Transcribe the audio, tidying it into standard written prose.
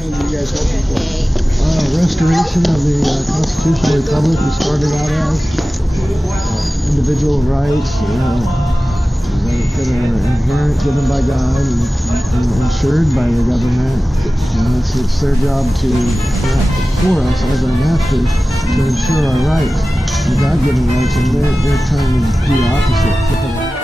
can you guys help people? Restoration of the constitutional republic we started out as. Individual rights that are inherent, given by God and ensured by the government. And it's their job for us as our masters to ensure our rights, the God-given rights, and they're trying to do the opposite.